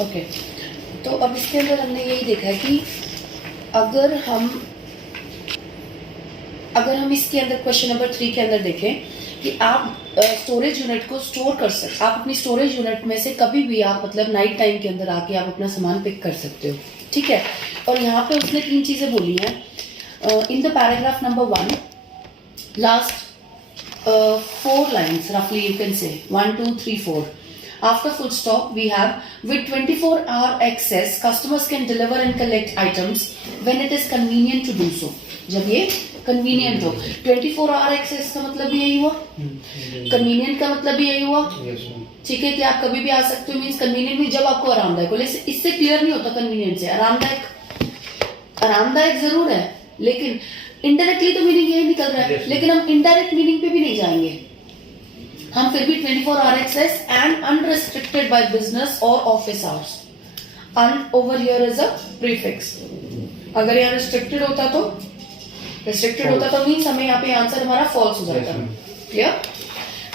Okay, तो अब इसके अंदर हमने यही देखा है कि अगर हम इसके अंदर क्वेश्चन नंबर 3 के अंदर देखें कि आप स्टोरेज यूनिट को स्टोर कर सकते, आप अपनी स्टोरेज यूनिट में से कभी भी आप मतलब नाइट टाइम के अंदर आके आप अपना सामान पिक कर सकते हो, ठीक है। और यहाँ पे उसने 3 चीजें बोली हैं इन the paragraph number 1, last 4 lines roughly you can say 1 2 3 4. After full stop we have with 24-hour access customers can deliver and collect items when it is convenient to do so. जब ये convenient हो, 24-hour access का मतलब भी यही हुआ, convenient का मतलब भी यही हुआ, ठीक है, कि आप कभी भी आ सकते हो, मीन्स convenient भी जब आपको आरामदायक हो। इससे क्लियर नहीं होता convenient से, आरामदायक जरूर है, लेकिन इनडायरेक्टली तो मीनिंग यही निकल रहा है, लेकिन हम इनडायरेक्ट मीनिंग पे भी नहीं जाएंगे, हम फिर भी 24-hour access and unrestricted by business or office hours. Over here is a prefix. अगर यहाँ restricted होता तो मीन्स हमें यहाँ पे आंसर हमारा false हो जाता है। Clear?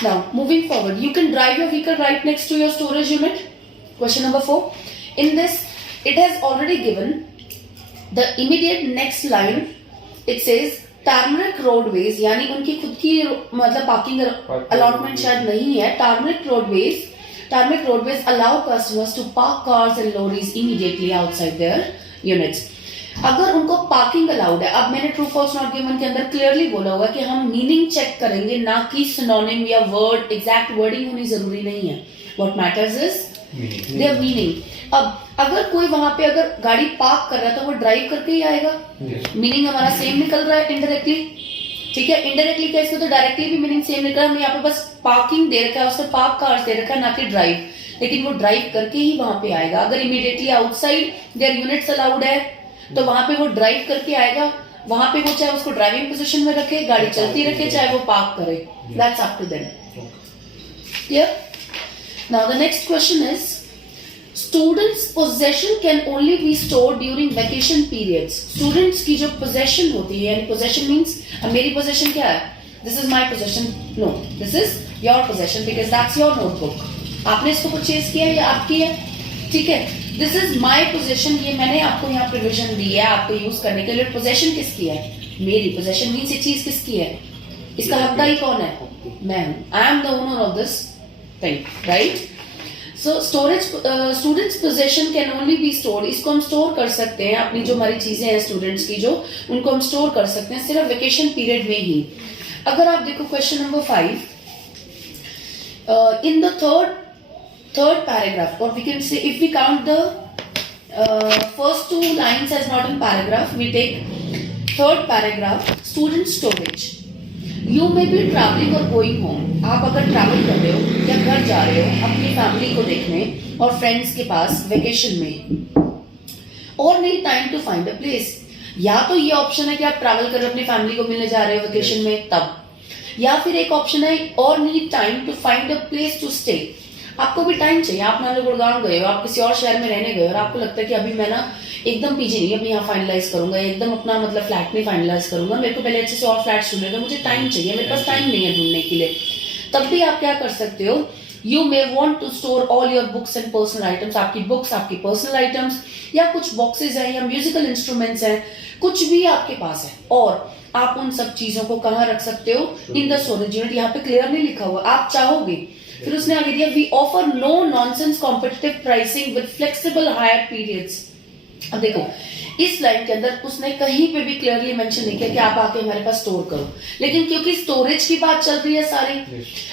Now moving forward, you can drive your vehicle right next to your storage unit. Question number 4. In this, it has already given the immediate next line. It says Turmeric Roadways, यानी उनकी खुद की मतलब parking allotment शायद नहीं है। Turmeric Roadways allow customers to park cars and lorries immediately outside their units. अगर उनको पार्किंग अलाउड है, अब मैंने ट्रू फॉल्स नॉट गिवन के अंदर क्लियरली बोला होगा कि हम मीनिंग चेक करेंगे, ना कि सिनोनिम या वर्ड एग्जैक्ट वर्डिंग होनी जरूरी नहीं है। What matters is there meaning. अब अगर कोई वहां पे अगर गाड़ी पार्क कर रहा है तो वो ड्राइव करके ही आएगा, मीनिंग हमारा सेम निकल रहा है इनडायरेक्टली, ठीक है। इनडायरेक्टली क्या, इसमें तो डायरेक्टली भी मीनिंग सेम निकल रहा है, हमने यहाँ पे बस पार्किंग दे रखा है, उसमें पार्क कार्स दे रखा है, ना कि ड्राइव, लेकिन वो ड्राइव करके ही वहां पे आएगा। अगर immediately outside their units allowed है तो वहां पे वो ड्राइव करके आएगा, वहां पे वो चाहे उसको ड्राइविंग पोजीशन में रखे, गाड़ी चलती रखे, चाहे वो पार्क करे, that's up to them. Clear? Now the next question is students possession can only be stored during vacation periods. Students की जो पोजेशन होती है, यानी पोजेशन मीन्स मेरी पोजेशन क्या है, this is my possession, no this is your possession because that's your notebook, आपने इसको परचेज किया या आपकी है, ठीक है। दिस इज माई पोजेशन, ये मैंने आपको यहाँ प्रोविजन दी है आपको यूज करने के लिए। पोजेशन किसकी है, मेरी। पोजेशन मीन्स ये चीज किसकी है, इसका हकदारी कौन है, मैं हूं, I am the owner of this thing, right. So storage students possession can only be stored, इसको हम स्टोर कर सकते हैं, अपनी जो हमारी चीजें हैं स्टूडेंट्स की जो, उनको हम स्टोर कर सकते हैं सिर्फ वेकेशन पीरियड में ही। अगर आप देखो question number 5, in the third paragraph, और we can say if we count the first 2 lines as not in paragraph, we take third paragraph, student storage. You may be traveling or going home. आप अगर travel कर रहे हो या घर जा रहे हो अपनी फैमिली को देखने और फ्रेंड्स के पास वेकेशन में, और नहीं time to find a place. या तो ये ऑप्शन है कि आप ट्रैवल कर रहे हो अपनी फैमिली को मिलने जा रहे हो वेकेशन में तब, या फिर एक ऑप्शन है और need time to find a place to stay. आपको भी टाइम चाहिए, आप मान लो गुड़गांव गए हो, आप किसी और शहर में रहने गए और आपको लगता है कि अभी मैं ना एकदम पीजी नहीं, अभी यहाँ फाइनलाइज करूंगा, एकदम अपना मतलब फ्लैट नहीं फाइनलाइज करूंगा, मेरे को पहले अच्छे से और फ्लैट ढूंढेगा, मुझे टाइम चाहिए, मेरे पास टाइम नहीं है ढूंढने के लिए। तब भी आप क्या कर सकते हो, you may want to store all your books and personal items, आपकी बुक्स, आपकी पर्सनल आइटम्स, या कुछ बॉक्सेस हैं या म्यूजिकल इंस्ट्रूमेंट्स हैं, कुछ भी आपके पास है, और आप उन सब चीजों को कहाँ रख सकते हो, इन द स्टोरेज यूनिट। यहाँ पे क्लियर नहीं लिखा हुआ, आप चाहोगे। फिर उसने आगे दिया, we offer no nonsense competitive pricing with flexible hire periods. अब देखो इस लाइन के अंदर उसने कहीं पे भी क्लियरली मेंशन नहीं किया कि आप आके हमारे पास स्टोर करो, लेकिन क्योंकि स्टोरेज की बात चल रही है सारी,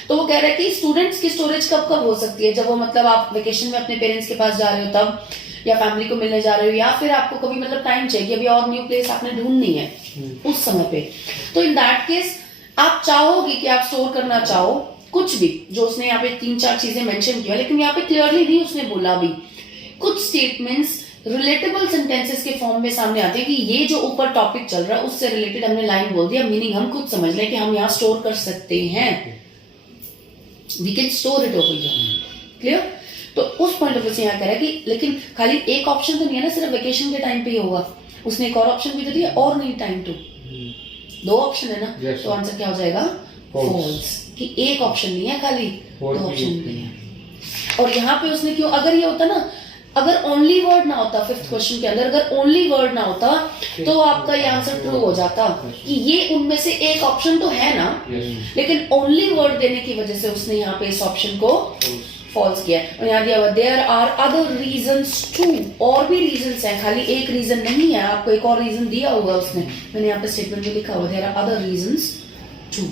तो वो कह रहा है कि स्टूडेंट्स की स्टोरेज कब कब हो सकती है, जब वो मतलब आप वेकेशन में अपने पेरेंट्स के पास जा रहे हो तब, या फैमिली को मिलने जा रहे हो, या फिर आपको कभी मतलब टाइम चाहिए, अभी और न्यू प्लेस आपने ढूंढनी है उस समय पे। तो इन दैट केस आप चाहोगे कि आप स्टोर करना चाहो कुछ भी, जो उसने यहाँ पे 3-4 चीजें मेंशन किया, लेकिन यहाँ पे क्लियरली नहीं उसने बोला भी। कुछ स्टेटमेंट्स रिलेटेबल सेंटेंसेस के फॉर्म में सामने आते हैं कि ये जो ऊपर टॉपिक चल रहा है उससे रिलेटेड हमने लाइन बोल दिया, मीनिंग हम खुद समझ लें कि हम यहाँ स्टोर कर सकते हैं, we can store it over here. Clear? तो उस पॉइंट ऑफ व्यू से यहाँ कह रहा है कि लेकिन खाली एक ऑप्शन तो नहीं है ना, सिर्फ वेकेशन के टाइम पे ही होगा, उसने एक और ऑप्शन भी तो दिया, और नहीं टाइम टू, 2 ऑप्शन है ना, तो आंसर क्या हो जाएगा, फॉल्स, कि एक ऑप्शन नहीं है, खाली 2 ऑप्शन नहीं है। और यहाँ पे उसने क्यों, अगर ये होता ना अगर ओनली वर्ड ना होता, फिफ्थ क्वेश्चन के अंदर अगर ओनली वर्ड ना होता तो आपका ये आंसर ट्रू हो जाता कि ये उनमें से एक ऑप्शन तो है ना, लेकिन ओनली वर्ड देने की वजह से उसने यहाँ पे इस ऑप्शन को फॉल्स किया। और यहाँ दिया हुआ there are other reasons too, और भी रीजंस हैं, खाली एक रीजन नहीं है, आपको एक और रीजन दिया होगा उसने, मैंने यहाँ पे स्टेटमेंट में लिखा हुआ there are other reasons too.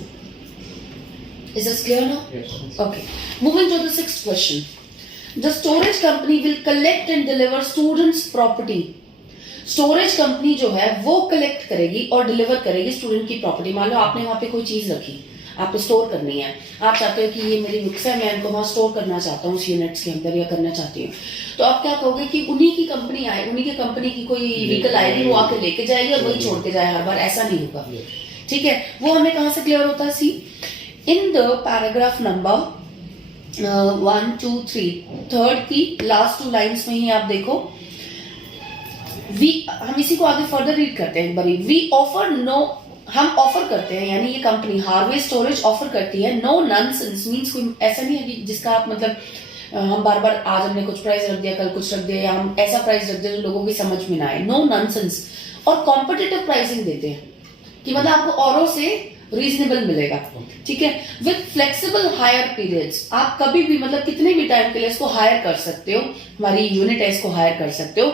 Is this clear now? Yes. Okay. Moving to the sixth question. The storage company will collect and deliver students' property. Storage company जो है वो कलेक्ट करेगी और डिलीवर करेगी स्टूडेंट की प्रॉपर्टी। मान लो आपने वहां पे कोई चीज रखी, आपको स्टोर करनी है, आप चाहते हो कि ये मेरी बुक्स है, मैं इनको वहां स्टोर करना चाहता हूँ उस यूनिट्स के अंदर या करना चाहती हूँ, तो आप क्या कहोगे कि उन्हीं की कंपनी आए, उन्हीं की कंपनी की कोई व्हीकल आएगी, वो आके लेके जाएगी और वही छोड़ के जाए हर बार, ऐसा नहीं होगा। ठीक है, वो हमें कहाँ से क्लियर होता है? See in the paragraph number 1 2 3 third की लास्ट 2 लाइन्स में ही आप देखो, हम इसी को आगे फर्दर रीड करते हैं बड़ी। वी ऑफर नो, हम ऑफर करते हैं, यानी ये कंपनी हार्वे स्टोरेज ऑफर करती है। नो नॉनसेंस मींस कोई ऐसा नहीं है कि जिसका आप मतलब हम बार बार आज हमने कुछ प्राइस रख दिया, कल कुछ रख दिया, या हम ऐसा प्राइस रख दिया जो लोगों की समझ में ना आए। No nonsense. और कॉम्पिटिटिव प्राइसिंग देते हैं कि मतलब आपको औरों से रीजनेबल मिलेगा। ठीक है, विद फ्लेक्सिबल हायर पीरियड्स, आप कभी भी मतलब कितने भी टाइम के लिए इसको हायर कर सकते हो, हमारी यूनिट है इसको हायर कर सकते हो।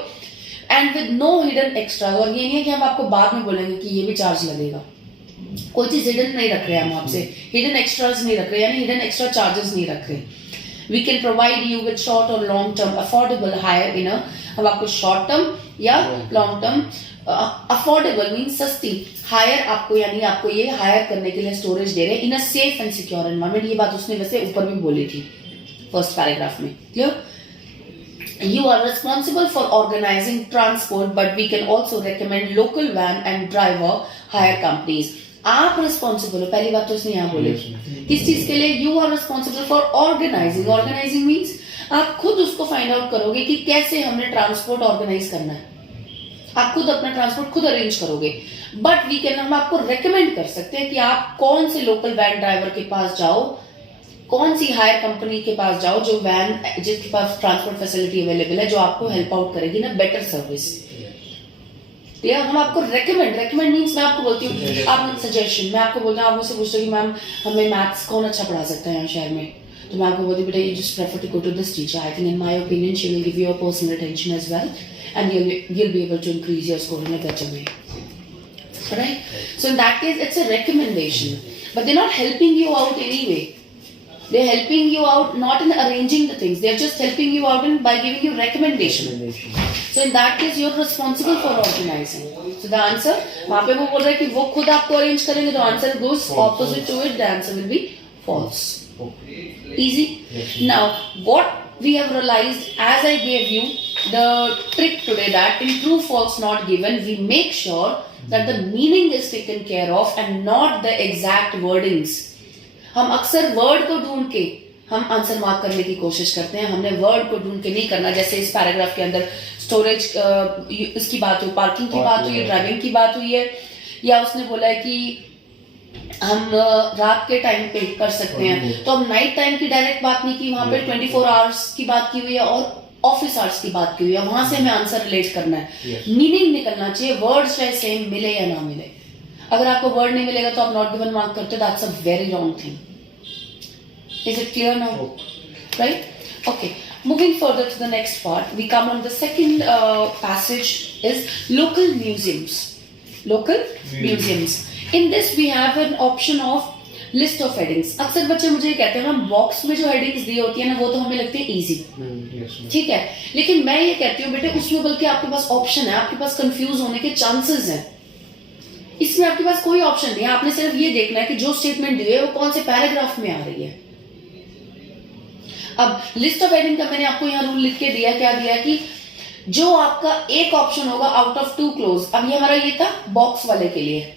And with no hidden extra, और ये नहीं है कि हम आपको बाद में बोलेंगे कि ये भी चार्ज लगेगा, कोई चीज हिडन नहीं रख रहे हम आपसे, हिडन एक्स्ट्राज नहीं रख रहे, यानी हिडन एक्स्ट्रा चार्जेस नहीं रख रहे। We can provide you with short और long term affordable hire in, हम आपको शॉर्ट टर्म या लॉन्ग टर्म अफोर्डेबल मीन सस्ती, हायर आपको, यानी आपको ये हायर करने के लिए स्टोरेज दे रहे हैं in a safe and secure environment. ये बात उसने वैसे ऊपर भी बोली थी फर्स्ट पैराग्राफ में। Clear? You are responsible for organising transport but we can also recommend local van and driver hire companies. आप रिस्पॉन्सिबल हो, पहली बात तो उसने यहाँ बोली किस चीज के लिए? You are responsible for organising. Organising means आप खुद उसको फाइंड आउट करोगे कि कैसे हमने ट्रांसपोर्ट ऑर्गेनाइज करना है, आप खुद अपना ट्रांसपोर्ट खुद अरेंज करोगे। बट वी कैन, हम आपको रेकमेंड कर सकते हैं कि आप कौन से लोकल वैन ड्राइवर के पास जाओ, कौन सी हायर कंपनी के पास जाओ जो वैन, जिसके पास ट्रांसपोर्ट फैसिलिटी अवेलेबल है, जो आपको हेल्प आउट करेगी ना, बेटर सर्विस। या हम आपको रेकमेंड मीन्स मैं आपको बोलती हूँ, आप सजेशन, मैं आपको बोलता हूँ, आप मुझसे पूछते हो कि मैम हमें मैथ्स कौन अच्छा पढ़ा सकता है यहाँ शहर में, तो मैं आपको बोलती हूँ बेटा you just prefer to go to this teacher, I think in my opinion she will give you your personal attention as well and you'll be able to increase your score in a better way, right? So in that case it's a recommendation, but they're not helping you out anyway. They're helping you out not in arranging the things, they're just helping you out by giving you recommendation. So in that case you're responsible for organizing. So the answer, वहाँ पे वो बोल रहा है कि वो खुद आपको अरेंज करेंगे, तो answer goes opposite to it, the answer will be false. Easy. Now what we have realized, as I gave you the trick today, that in true false not given we make sure that the meaning is taken care of and not the exact wordings. हम अक्सर word को ढूंढ के हम answer mark करने की कोशिश करते हैं, हमने वर्ड को ढूंढ के नहीं करना। जैसे इस पैराग्राफ के अंदर स्टोरेज इसकी बात हुई, पार्किंग की बात हुई है, ड्राइविंग की बात हुई है, या उसने बोला है कि हम रात के टाइम पे कर सकते हैं, तो हम नाइट टाइम की डायरेक्ट बात नहीं की, वहां पे 24 आवर्स की बात की हुई है और ऑफिस आवर्स की बात की हुई है, वहां से हमें आंसर रिलेट करना है। मीनिंग निकलना चाहिए, वर्ड्स चाहे सेम मिले या ना मिले। अगर आपको वर्ड नहीं मिलेगा तो आप नॉट गिवन मार्क करते हो, that's a very wrong thing. Is it clear now? Right? Okay, moving further to the next part, we come on the second passage is local museums. Local museums. In this we have an option of list of headings. अक्सर बच्चे मुझे कहते हैं हम box में जो headings दी होती है ना वो तो हमें लगती है इजी, ठीक है, लेकिन मैं ये कहती हूँ बेटे उसमें बल्कि आपके पास ऑप्शन है, आपके पास कंफ्यूज होने के चांसेस हैं। इसमें आपके पास कोई ऑप्शन नहीं है, आपने सिर्फ ये देखना है कि जो स्टेटमेंट दी है वो कौन से पैराग्राफ में आ रही है। अब लिस्ट ऑफ हेडिंग का मैंने आपको यहाँ रूल लिख के दिया, क्या दिया कि जो आपका एक ऑप्शन होगा आउट ऑफ 2 क्लोज, अब ये हमारा ये था बॉक्स वाले के लिए,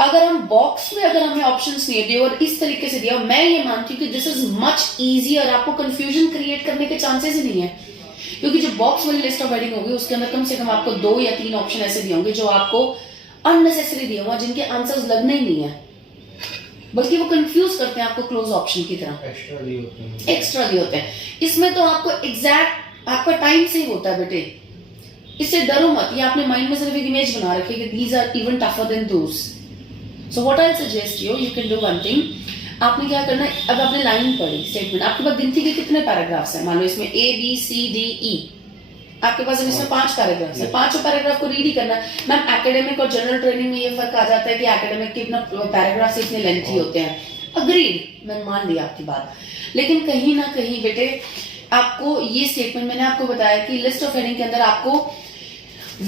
अगर हम बॉक्स में अगर हमें ऑप्शंस नहीं दिए और इस तरीके से दिया, मैं ये मानती हूँ कि दिस इज मच इजियर, आपको कंफ्यूजन क्रिएट करने के चांसेस ही नहीं है, क्योंकि जो बॉक्स वाली लिस्ट ऑफ हेडिंग होगी उसके अंदर कम से कम आपको 2 या 3 ऑप्शन ऐसे दिए होंगे जो आपको अननेसेसरी दिए होंगे, जिनके आंसर्स लगने ही नहीं है, बल्कि वो कंफ्यूज करते हैं आपको क्लोज ऑप्शन की तरह, एक्स्ट्रा दिए होते हैं। इसमें तो आपको एग्जैक्ट आपका टाइम सेव होता है बेटे, इससे डरो मत। ये आपने माइंड में सिर्फ एक इमेज बना रखी है कि these are even tougher than those. So what I suggest you can do one thing. आपने क्या करना है, अब आपने लाइन पढ़ी स्टेटमेंट, आपके पास गिनती के कितने पैराग्राफ्स हैं, मान लो इसमें A B C D E, आपके पास इसमें 5 पैराग्राफ्स है, पांचों पैराग्राफ को रीड ही करना है। मैम एकेडमिक और जनरल ट्रेनिंग में ये फर्क आ जाता है कि एकेडमिक के इतना पैराग्राफ्स इतने लेंथी होते हैं, अग्रीड, मैंने मान लिया आपकी बात। लेकिन कहीं ना कहीं बेटे आपको ये स्टेटमेंट, मैंने आपको बताया कि लिस्ट ऑफ हेडिंग के अंदर आपको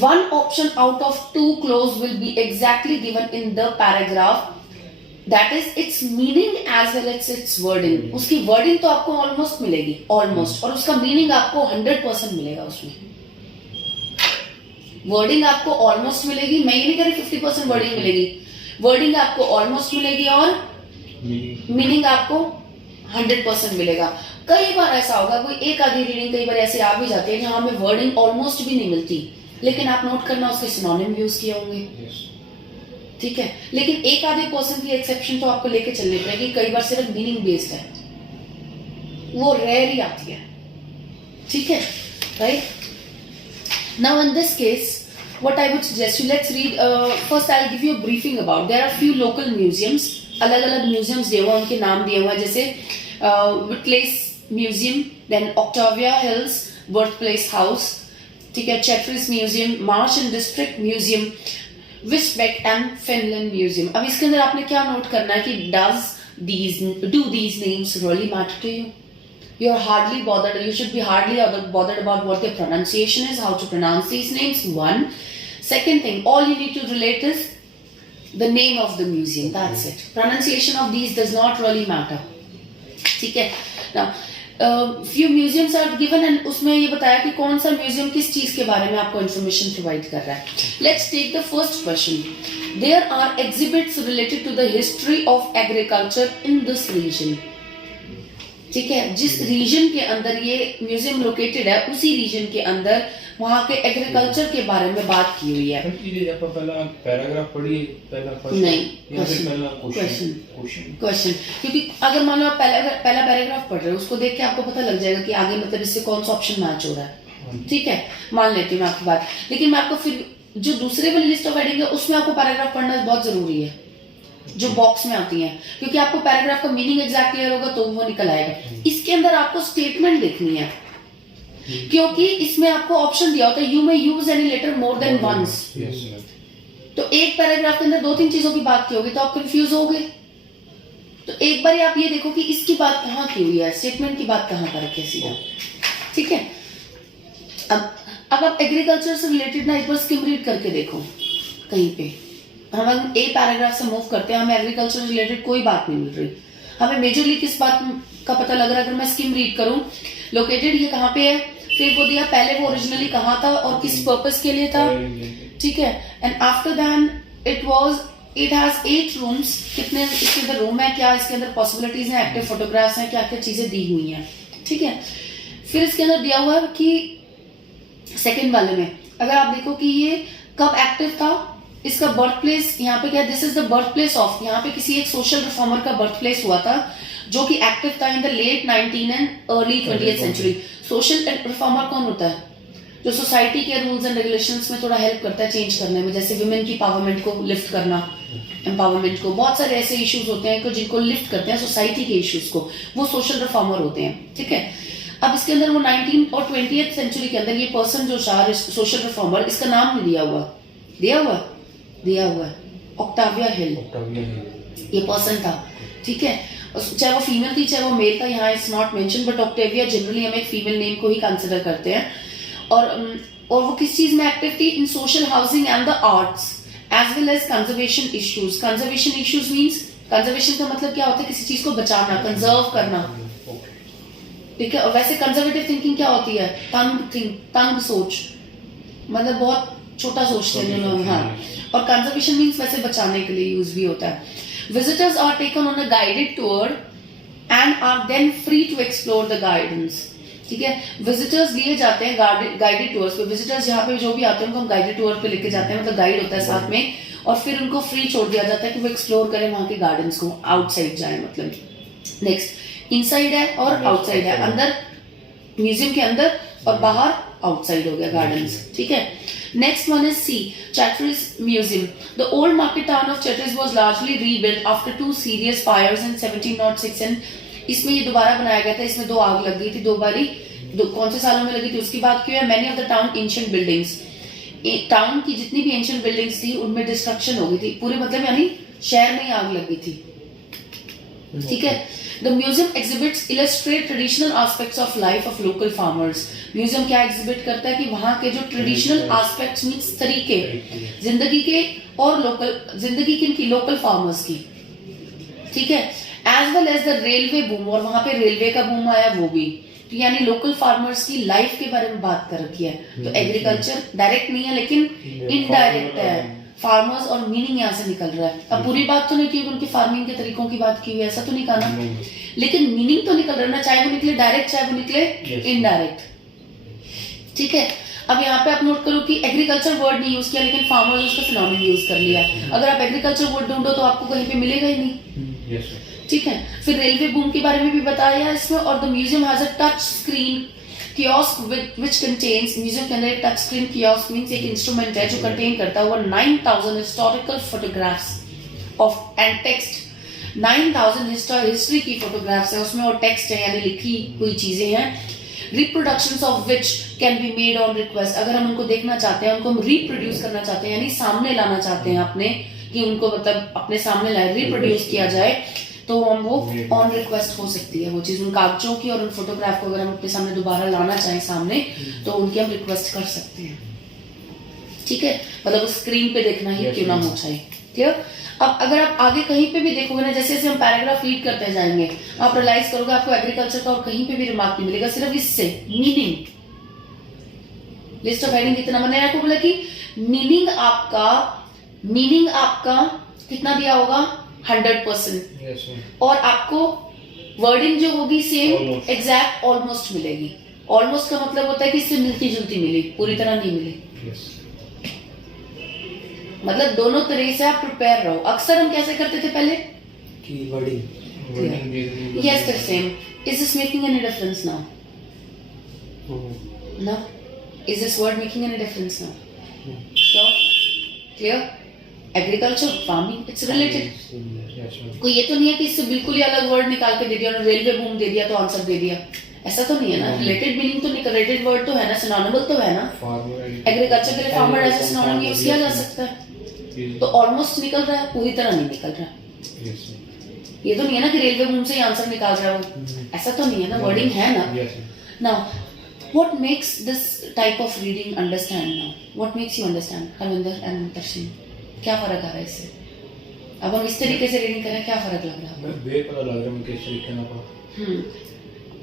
one option out of 2 clause will be exactly given in the paragraph, that is its meaning as well as its wording। उसकी wording तो आपको almost मिलेगी, almost, और उसका meaning आपको 100% मिलेगा। उसमें wording आपको almost मिलेगी, मैं ये नहीं कह रही 50% wording मिलेगी, wording आपको almost मिलेगी और meaning आपको 100% मिलेगा। कई बार ऐसा होगा, कोई एक आधी रीडिंग कई बार ऐसे आ भी जाती है जहां हमें वर्डिंग ऑलमोस्ट भी नहीं मिलती, लेकिन आप नोट करना उसके सिनोनिम यूज किए होंगे, ठीक है। लेकिन एक आधे पर्सन की एक्सेप्शन तो आपको लेके चलनी पड़ेगी, कई बार सिर्फ मीनिंग बेस्ड है, वो रेयर ही आती है, ठीक है, right. Now in this case what I would suggest you, let's read, first I'll give you a briefing about, there are few local museums, अलग अलग म्यूजियम्स दिए हुए, उनके नाम दिए हुए, जैसे Whittlesey museum, then Octavia Hill's birth place house, ठीक है, Chatteris museum, March and district museum, Wisbech and Fenland museum. अब इसके अंदर आपने क्या नोट करना है कि do these names really matter to you? You are hardly bothered, you should be hardly bothered about what their pronunciation is, how to pronounce these names, one. Second thing, all you need to relate is the name of the museum, that's it. Pronunciation of these does not really matter, ठीक है। Now few museums are given and उसमें ये बताया कि कौन सा museum किस चीज के बारे में आपको इंफॉर्मेशन प्रोवाइड कर रहा है। Let's take the first question. There are exhibits related to the history of agriculture in this region, ठीक है। जिस रीजन के अंदर ये म्यूजियम लोकेटेड है, उसी रीजन के अंदर वहाँ के एग्रीकल्चर के बारे में बात की हुई है। पहला पैराग्राफ पढ़िए, पहला फर्स्ट नहीं, क्वेश्चन, क्योंकि अगर मान लो आप पहला पैराग्राफ पढ़ रहे हो, उसको देख के आपको पता लग जाएगा कि आगे मतलब इससे कौन सा ऑप्शन मैच हो रहा है, ठीक है, मान लेती हूँ मैं आपकी बात। लेकिन मैं आपको फिर जो दूसरे वाली लिस्ट ऑफ हेडिंग है उसमें आपको पैराग्राफ पढ़ना बहुत जरूरी है, जो बॉक्स में आती है, क्योंकि आपको पैराग्राफ का मीनिंग एग्जैक्ट क्लियर होगा तो वो निकल आएगा। इसके अंदर आपको स्टेटमेंट देखनी है, क्योंकि इसमें आपको ऑप्शन दिया होता है you may use any letter more than once. तो एक पैराग्राफ के अंदर 2-3 चीजों की बात की होगी तो आप कंफ्यूज होगे। तो एक बार आप ये देखो कि इसकी बात कहाँ की हुई है, स्टेटमेंट की बात कहाँ पर रखी है सीधा, ठीक है। अब आप एग्रीकल्चर से रिलेटेड ना एक बार स्किम रीड करके देखो, कहीं पे हम एक पैराग्राफ से मूव करते हैं, हमें एग्रीकल्चर रिलेटेड कोई बात नहीं मिल रही, हमें मेजरली किस बात का पता लग रहा है। अगर मैं स्किम रीड करूं, लोकेटेड ये कहाँ पे है, फिर वो दिया पहले वो ओरिजिनली कहाँ था और किस पर्पस के लिए था, ठीक है। And after then it has 8 rooms, कितने इसके अंदर रूम है, क्या इसके अंदर पॉसिबिलिटीज हैं, एक्टिव फोटोग्राफ्स हैं, क्या क्या चीजें दी हुई हैं, ठीक है। फिर इसके अंदर दिया हुआ है कि सेकेंड वाले में अगर आप देखो कि ये कब एक्टिव था, इसका बर्थ प्लेस यहाँ पे क्या, this is the birth place of, यहाँ पे किसी एक सोशल रिफॉर्मर का बर्थ प्लेस हुआ था जो कि एक्टिव था in the late 19th and early 20th century. Social reformer कौन होता है, जो सोसाइटी के रूल्स एंड रेगुलेशंस में थोड़ा हेल्प करता है चेंज करने में, जैसे वुमेन की पावरमेंट को लिफ्ट करना, एम्पावरमेंट को, बहुत सारे ऐसे इश्यूज होते हैं जिनको लिफ्ट करते हैं सोसाइटी के इश्यूज को, वो सोशल रिफॉर्मर होते हैं, ठीक है। अब इसके अंदर वो 19th और 20th सेंचुरी के अंदर ये पर्सन जो सोशल रिफॉर्मर, इसका नाम नहीं दिया हुआ है ऑक्टाविया हिल, ये पर्सन था, ठीक है। चाहे वो फीमेल थी चाहे वो मेल था, यहाँ it's not mention, but Octavia generally हम एक फीमेल नेम को ही कंसिडर करते हैं। और वो किस चीज में एक्टिव थी, in social housing and the arts as well as conservation issues. Conservation issues means, conservation का मतलब क्या होता है, किसी चीज को बचाना, कंजर्व करना, ठीक है। और वैसे कंजर्वेटिव थिंकिंग क्या होती है, तंग सोच, मतलब बहुत छोटा सोचते हैं लोग, हाँ। और कंजर्वेशन मींस वैसे बचाने के लिए यूज भी होता है। Visitors are taken on a guided tour and are then free to explore the guidance, ठीक है। विजिटर्स लिए जाते हैं गाइडेड टूर्स पे, विजिटर्स यहाँ पे जो भी आते हैं उनको हम गाइडेड टूर पे लेके जाते हैं, मतलब गाइड होता है साथ में, और फिर उनको फ्री छोड़ दिया जाता है कि वो एक्सप्लोर करें वहां के गार्डन्स को, आउटसाइड जाए मतलब। नेक्स्ट इनसाइड है और आउटसाइड है। अंदर म्यूजियम के अंदर और बाहर आउटसाइड हो गया गार्डन्स, ठीक है। Next one is C, Chatteris museum. The old market town of Chatteris was largely rebuilt after 2 serious fires in 1706 and इसमें ये दोबारा बनाया गया था। इसमें 2 आग लग गई थी, 2 बारी, कौन से सालों में लगी थी उसकी बात की है। Many of the town ancient buildings, town की जितनी भी एंशिएंट बिल्डिंग्स थी उनमें डिस्ट्रक्शन हो गई थी पूरे, मतलब यानी शहर में ही आग लगी थी, ठीक है। The museum exhibits illustrate traditional aspects of life of local farmers. Museum क्या एग्जिबिट करता है कि वहां के जो ट्रेडिशनल एस्पेक्ट्स मींस तरीके जिंदगी के और जिंदगी किनकी, लोकल फार्मर्स की, ठीक है। As well as the railway boom, और वहां पे रेलवे का बूम आया वो भी, तो यानी लोकल फार्मर्स की लाइफ के बारे में बात कर रखी है। तो एग्रीकल्चर डायरेक्ट नहीं है लेकिन इनडायरेक्ट है, फार्मर्स और मीनिंग यहाँ से निकल रहा है। अब पूरी बात तो नहीं की, उनके फार्मिंग के तरीकों की बात की हुई, ऐसा तो नहीं कहा ना, लेकिन मीनिंग तो निकल रहा है ना, चाहे वो निकले डायरेक्ट चाहे वो निकले इनडायरेक्ट, ठीक है। अब यहाँ पे आप नोट करो कि एग्रीकल्चर वर्ड नहीं यूज किया लेकिन फार्मर्स उसका फिनोमिनन यूज कर लिया। अगर आप एग्रीकल्चर वर्ड ढूंढो तो आपको कहीं पे मिलेगा ही नहीं, ठीक है। फिर रेलवे बूम के बारे में भी बताया इसमें। और the museum has a touch screen kiosk which contains, museum के अंदर एक टच स्क्रीन कियोस्क मींस एक इंस्ट्रूमेंट है जो कंटेन करता है over 9000 historical photographs of and text. 9000 history की फोटोग्राफ्स है उसमें, और टेक्स्ट है यानी लिखी हुई चीजें हैं। Reproductions of which can be made on request, अगर हम उनको देखना चाहते हैं, उनको हम रिप्रोड्यूस करना चाहते हैं यानी सामने लाना चाहते हैं अपने, कि उनको मतलब अपने सामने लाए, रिप्रोड्यूस किया जाए, तो हम वो ऑन रिक्वेस्ट हो सकती है वो चीज, उन कागजों की और उन फोटोग्राफ को अगर हम अपने सामने दोबारा लाना चाहें सामने, तो उनकी हम रिक्वेस्ट कर सकते हैं, ठीक है। मतलब स्क्रीन पे देखना ही क्यों ना हो चाहे, क्लियर। अब अगर आप आगे कहीं पे भी देखोगे ना, जैसे जैसे हम पैराग्राफ रीड करते जाएंगे आप रियलाइज करोगे आपको एग्रीकल्चर का और कहीं पे भी रिमार्क नहीं मिलेगा, सिर्फ इससे मीनिंग, लिस्ट ऑफ हेडिंग कितना मैंने आपको बोला कि मीनिंग आपका कितना दिया होगा 100%, और आपको वर्डिंग जो होगी सेम एग्जैक्ट ऑलमोस्ट मिलेगी। ऑलमोस्ट का मतलब होता है कि इससे मिलती जुलती मिली, पूरी तरह नहीं मिली, मतलब दोनों तरह से आप प्रिपेयर रहो। अक्सर हम कैसे करते थे पहले कि wording, yes the same, is this making any difference now? No, is this word making any difference now? Sure, clear. Agriculture farming it's related, कोई ये तो नहीं है कि इससे बिल्कुल ही अलग वर्ड निकाल के दे दिया और रेलवे बूम दे दिया तो आंसर दे दिया, ऐसा तो नहीं है ना। रिलेटेड मीनिंग तो निकल, रिलेटेड वर्ड तो है ना, सिनोनिमल तो है ना। एग्रीकल्चर के लिए farmer as a synonym use किया जा सकता है, तो ऑलमोस्ट निकल रहा है, पूरी तरह नहीं निकल रहा। ये तो नहीं है ना कि रेलवे बूम से ही आंसर निकाल रहा है वो, ऐसा तो नहीं है ना, वर्डिंग है ना। Now what makes this type of reading understand now, what makes you understand Harvinder and Darshan, क्या फर्क आ रहा है इससे? अब हम इस तरीके से रीडिंग करें, क्या फर्क लग रहा है? मैं बे पता लग रहा है मुझे किस तरीके ना को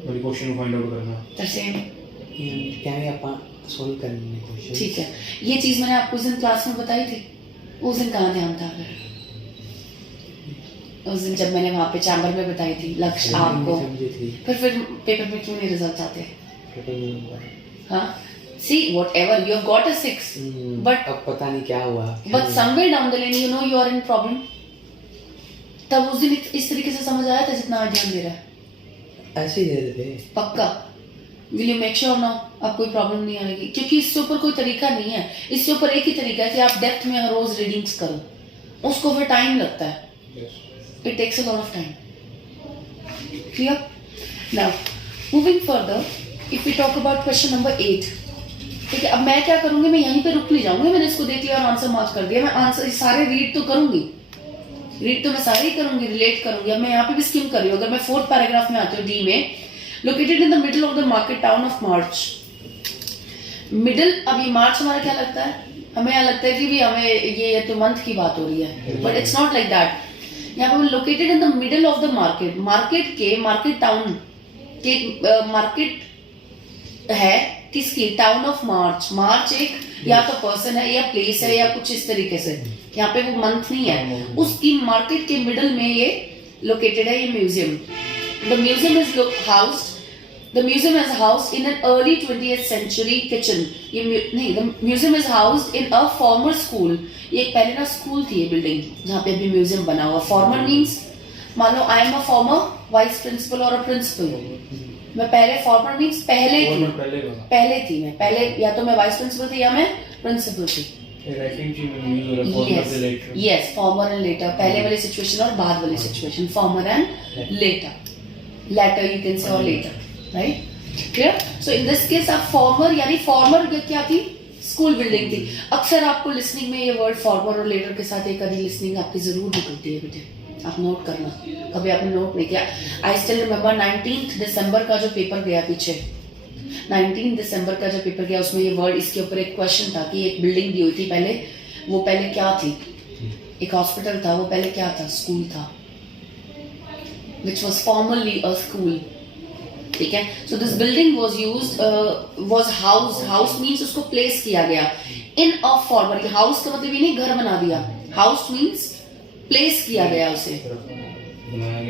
बड़ी क्वेश्चन को फाइंड आउट करना, दर्शन क्या है अपन सॉल्व करने की कोशिश, ठीक है। ये चीज मैंने आपको उस दिन क्लास में बताई थी, उस दिन कहाँ ध्यान था? उस दिन जब मैंने वहाँ पे चैम्बर में बताई थी लक्ष्य आपको, फिर पेपर में क्यों नहीं रिजल्ट आते? हाँ, see whatever you have got a 6 but अब पता नहीं क्या हुआ, but somewhere down the line you know you are in problem, तब उस दिन इस तरीके से समझ आया था जितना आज ध्यान दे रहा है? ऐसे ही दे देते पक्का। will you make sure now अब कोई प्रॉब्लम नहीं आएगी? क्योंकि इससे ऊपर कोई तरीका नहीं है, इससे ऊपर एक ही तरीका है कि आप डेप्थ में हर रोज रीडिंग्स करो, उसको फिर टाइम लगता है, it takes a lot of time, clear? Now moving further, if we talk about question number 8, ठीक है। अब मैं क्या करूंगी, मैं यहीं पे रुक नहीं जाऊंगी, मैंने इसको देख लिया और आंसर मार्क कर दिया, मैं आंसर सारे रीड तो करूंगी, रीड तो मैं सारे ही करूंगी, रिलेट करूंगी। अब मैं यहाँ पे भी स्किम कर रही हूँ, अगर मैं 4th पैराग्राफ में आती हूँ, डी में, located in the middle of the market town of March. Middle, अब ये मार्च हमारा क्या लगता है, हमें यहाँ लगता है कि भी हमें ये तो मंथ की बात हो रही है, but it's not like that. यहाँ पे located in the middle of the market, market town के मार्केट है किसकी, टाउन ऑफ मार्च एक या तो पर्सन है या प्लेस है या कुछ इस तरीके से, यहाँ पे वो मंथ नहीं है, उसकी मार्केट के मिडल में ये लोकेटेड है ये museum. The museum is housed in an early 20th century kitchen, ये नहीं, the museum is housed in a former school, ये पहले ना स्कूल थी ये बिल्डिंग जहाँ पे अभी म्यूजियम बना हुआ। फॉर्मर मीन्स मान लो I am a former vice principal और अ प्रिंसिपल, मैं पहले फॉर्मर मीन्स पहले थी, फॉर्मर पहले का पहले थी मैं पहले, या तो मैं वाइस प्रिंसिपल थी या मैं प्रिंसिपल थी। राइटिंग की यूज हो रहा है फॉर्मर से latter. Yes, former and latter, पहले वाली सिचुएशन और बाद वाली situation, former and latter you can say, और latter, right, clear. So in this case आप फॉर्मर, यानी फॉर्मर क्या थी, स्कूल बिल्डिंग थी। अक्सर आपको लिसनिंग में ये वर्ड फॉर्मर और लेटर के साथ एक आधी लिसनिंग आपकी जरूर निकलती है बेटे, आप नोट करना, कभी आपने नोट नहीं किया। आई स्टिल रिमेम्बर 19 दिसंबर का जो पेपर गया पीछे, 19 दिसंबर का जो पेपर गया उसमें ये वर्ड, इसके ऊपर एक क्वेश्चन था कि एक बिल्डिंग दी हुई थी पहले, वो पहले क्या थी, एक हॉस्पिटल था, वो पहले क्या था, स्कूल था, which was formerly a school, ठीक है। So this building was used, was house means उसको प्लेस किया गया इन अ फॉर्मर, हाउस का मतलब ये नहीं घर बना दिया, हाउस मींस प्लेस किया गया उसे,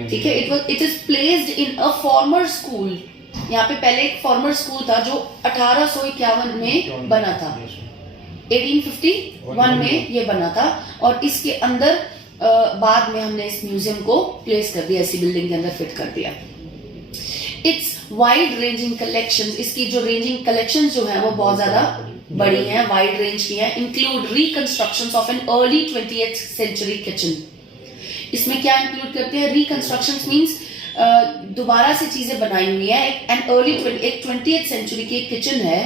ठीक है। It is placed in a former school, यहाँ पे पहले एक फॉर्मर स्कूल था जो 1851 में बना था, 1851 में ये बना था, और इसके अंदर बाद में हमने इस म्यूजियम को प्लेस कर दिया, इसी बिल्डिंग के अंदर फिट कर दिया। इट्स वाइड रेंजिंग कलेक्शंस, इसकी जो रेंजिंग कलेक्शंस जो है वो बहुत ज्यादा बड़ी हैं, वाइड रेंज की हैं, include reconstructions of an early 20th century kitchen. इसमें क्या इंक्लूड करते हैं, रिकंस्ट्रक्शंस मींस दोबारा से चीजें बनाई हुई है, एन अर्ली 20th सेंचुरी की किचन है,